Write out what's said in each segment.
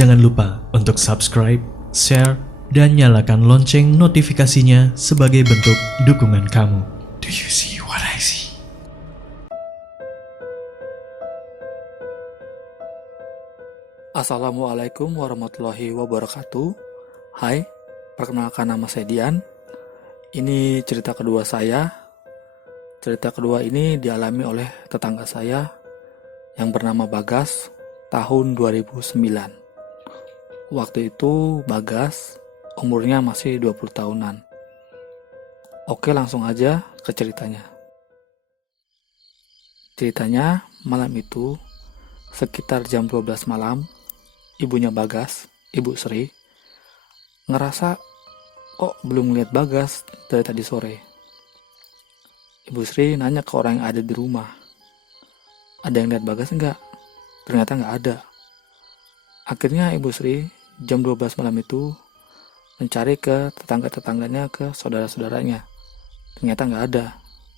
Jangan lupa untuk subscribe, share, dan nyalakan lonceng notifikasinya sebagai bentuk dukungan kamu. Do you see what I see? Assalamualaikum warahmatullahi wabarakatuh. Hai, perkenalkan nama saya Dian. Ini cerita kedua saya. Cerita kedua ini dialami oleh tetangga saya yang bernama Bagas tahun 2009. Waktu itu Bagas umurnya masih 20 tahunan. Oke, langsung aja ke ceritanya. Ceritanya malam itu sekitar jam 12 malam, ibunya Bagas, Ibu Sri, ngerasa kok belum lihat Bagas dari tadi sore. Ibu Sri nanya ke orang yang ada di rumah, ada yang lihat Bagas enggak? Ternyata enggak ada. Akhirnya Ibu Sri jam 12 malam itu mencari ke tetangga-tetangganya, ke saudara-saudaranya. Ternyata enggak ada,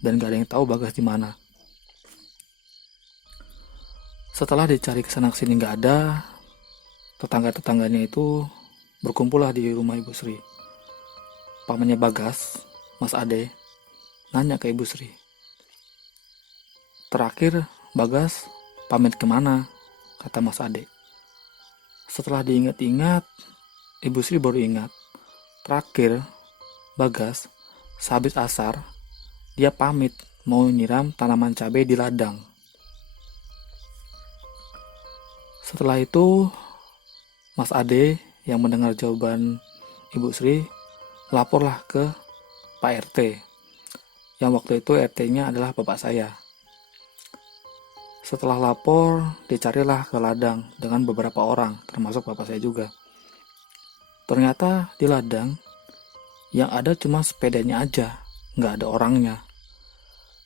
dan enggak ada yang tahu Bagas di mana. Setelah dicari kesana kesini enggak ada, tetangga-tetangganya itu berkumpullah di rumah Ibu Sri. Pamannya Bagas, Mas Ade, nanya ke Ibu Sri, "Terakhir Bagas pamit kemana?" kata Mas Ade. Setelah diingat-ingat, Ibu Sri baru ingat, terakhir Bagas sehabis asar dia pamit mau nyiram tanaman cabai di ladang. Setelah itu Mas Ade yang mendengar jawaban Ibu Sri laporlah ke Pak RT, yang waktu itu RT-nya adalah bapak saya. Setelah lapor, dicarilah ke ladang dengan beberapa orang, termasuk bapak saya juga. Ternyata di ladang yang ada cuma sepedanya aja, nggak ada orangnya.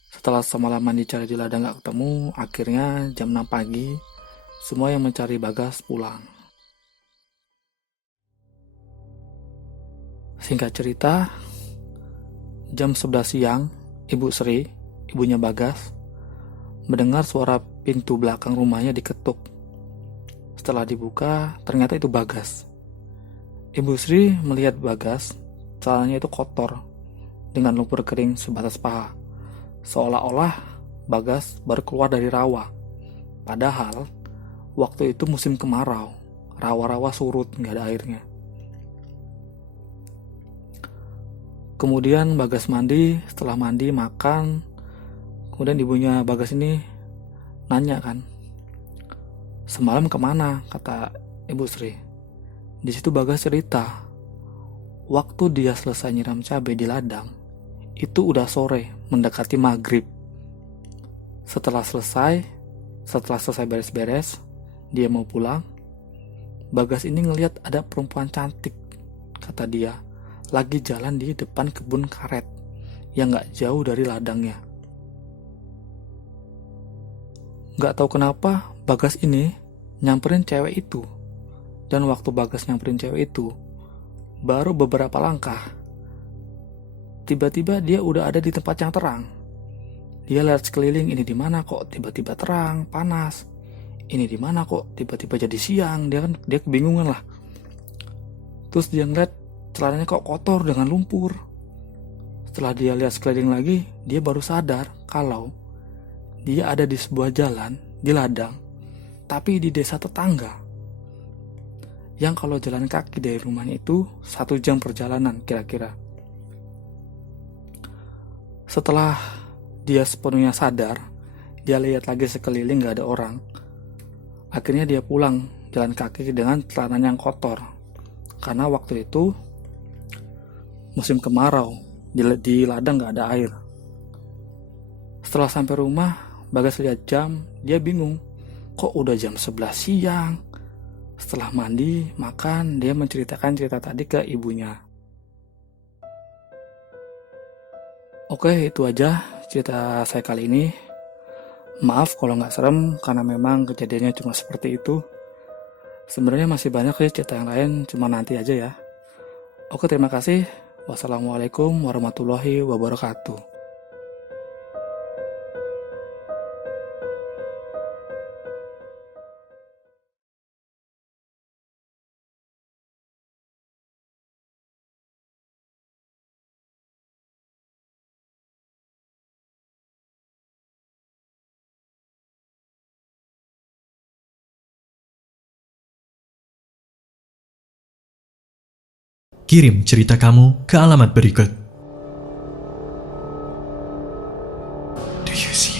Setelah semalaman dicari di ladang nggak ketemu, akhirnya jam 6 pagi, semua yang mencari Bagas pulang. Singkat cerita, jam 11 siang, Ibu Sri, ibunya Bagas, mendengar suara pintu belakang rumahnya diketuk. Setelah dibuka, ternyata itu Bagas. Ibu Sri melihat Bagas, celananya itu kotor, dengan lumpur kering sebatas paha. Seolah-olah Bagas baru keluar dari rawa. Padahal, waktu itu musim kemarau, rawa-rawa surut, nggak ada airnya. Kemudian Bagas mandi, setelah mandi makan, kemudian ibunya Bagas ini nanya kan, "Semalam kemana?" kata Ibu Sri. Di situ Bagas cerita, waktu dia selesai nyiram cabai di ladang, itu udah sore, mendekati maghrib. Setelah selesai beres-beres, dia mau pulang. Bagas ini ngelihat ada perempuan cantik, kata dia, lagi jalan di depan kebun karet yang gak jauh dari ladangnya. Gak tahu kenapa Bagas ini nyamperin cewek itu. Dan waktu Bagas nyamperin cewek itu, baru beberapa langkah, tiba-tiba dia udah ada di tempat yang terang. Dia lihat sekeliling, ini di mana kok tiba-tiba terang, panas. Ini di mana kok tiba-tiba jadi siang. Dia kebingungan lah. Terus dia ngeliat celananya kok kotor dengan lumpur. Setelah dia lihat sekeliling lagi, dia baru sadar kalau dia ada di sebuah jalan di ladang, tapi di desa tetangga. Yang kalau jalan kaki dari rumahnya itu 1 jam perjalanan kira-kira. Setelah dia sepenuhnya sadar, dia lihat lagi sekeliling gak ada orang. Akhirnya dia pulang jalan kaki dengan celana yang kotor. Karena waktu itu musim kemarau, di ladang gak ada air. Setelah sampai rumah, Bagas lihat jam, dia bingung. Kok udah jam 11 siang? Setelah mandi, makan, dia menceritakan cerita tadi ke ibunya. Oke, itu aja cerita saya kali ini. Maaf kalau nggak serem, karena memang kejadiannya cuma seperti itu. Sebenarnya masih banyak ya cerita yang lain, cuma nanti aja ya. Oke, terima kasih. Wassalamualaikum warahmatullahi wabarakatuh. Kirim cerita kamu ke alamat berikut. Do you see